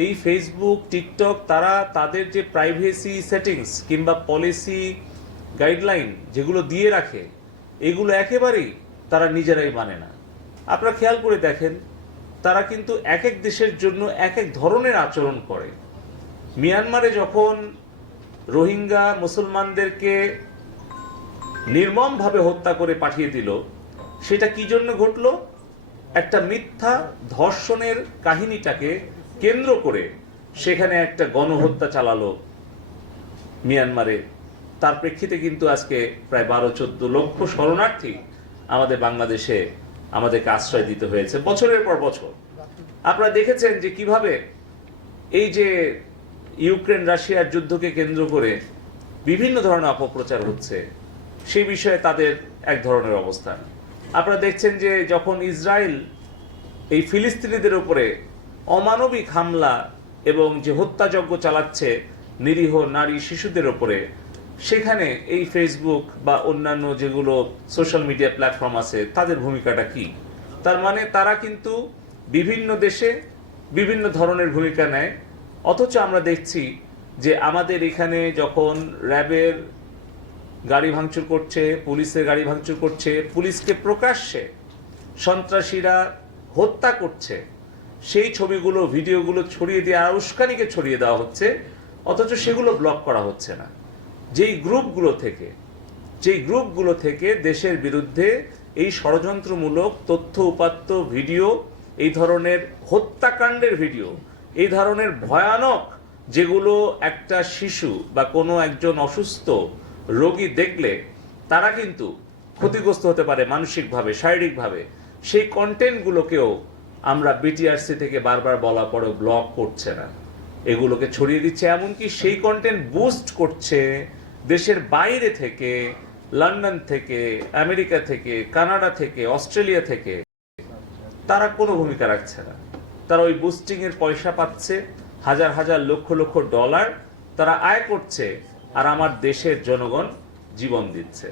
এই Facebook, TikTok তারা তাদের যে প্রাইভেসি সেটিংস কিংবা পলিসি গাইডলাইন যেগুলো দিয়ে রাখে, এগুলো একেবারেই তারা নিজেরাই মানে না। আপনারা খেয়াল করে দেখেন, তারা কিন্তু এক এক দেশের জন্য এক এক ধরনের আচরণ করে। মিয়ানমারে যখন রোহিঙ্গা মুসলমানদেরকে নির্মমভাবে হত্যা করে পাঠিয়ে দিল, সেটা কি জন্য ঘটল? একটা মিথ্যা ধর্ষণের কাহিনীটাকে কেন্দ্র করে সেখানে একটা গণহত্যা চালালো মিয়ানমারে। তার প্রেক্ষিতে কিন্তু আজকে প্রায় 12-14 লক্ষ শরণার্থী আমাদের বাংলাদেশে আমাদেরকে আশ্রয় দিতে হয়েছে বছরের পর বছর। আপনারা দেখেছেন যে কিভাবে এই যে ইউক্রেন রাশিয়ার যুদ্ধকে কেন্দ্র করে বিভিন্ন ধরনের অপপ্রচার হচ্ছে, সেই বিষয়ে তাদের এক ধরনের অবস্থান। আপনারা দেখছেন যে যখন ইসরায়েল এই ফিলিস্তিনিদের উপরে অমানবিক হামলা এবং যে হত্যাযজ্ঞ চালাচ্ছে নিরীহ নারী শিশুদের উপরে, সেখানে এই ফেসবুক বা অন্যান্য যেগুলো সোশ্যাল মিডিয়া প্ল্যাটফর্ম আছে তাদের ভূমিকাটা কি? তার মানে তারা কিন্তু বিভিন্ন দেশে বিভিন্ন ধরনের ভূমিকা নেয়। অথচ আমরা দেখছি যে আমাদের এখানে যখন র্যাবের গাড়ি ভাঙচুর করছে, পুলিশের গাড়ি ভাঙচুর করছে, পুলিশকে প্রকাশ্যে সন্ত্রাসীরা হত্যা করছে, সেই ছবিগুলো ভিডিওগুলো ছড়িয়ে দিয়ে আর উস্কানিকে ছড়িয়ে দেওয়া হচ্ছে, অথচ সেগুলো ব্লক করা হচ্ছে না। যেই গ্রুপগুলো থেকে দেশের বিরুদ্ধে এই ষড়যন্ত্রমূলক তথ্য উপাত্ত ভিডিও, এই ধরনের হত্যাকাণ্ডের ভিডিও, এই ধরনের ভয়ানক যেগুলো একটা শিশু বা কোনো একজন অসুস্থ রোগী দেখলে তারা কিন্তু ক্ষতিগ্রস্ত হতে পারে মানসিকভাবে, শারীরিকভাবে, সেই কন্টেন্টগুলোকেও আমরা বিটিআরসি থেকে বারবার বলা পরেও ব্লক করছে না, এগুলোকে ছড়িয়ে দিচ্ছে। এমনকি সেই কন্টেন্ট বুস্ট করছে দেশের বাইরে থেকে, লন্ডন থেকে, আমেরিকা থেকে, কানাডা থেকে, অস্ট্রেলিয়া থেকে। তারা কোনো ভূমিকা রাখছে না। তারা ওই বুস্টিং এর পয়সা পাচ্ছে, হাজার হাজার লক্ষ লক্ষ ডলার তারা আয় করছে, আর আমার দেশের জনগণ জীবন দিচ্ছে।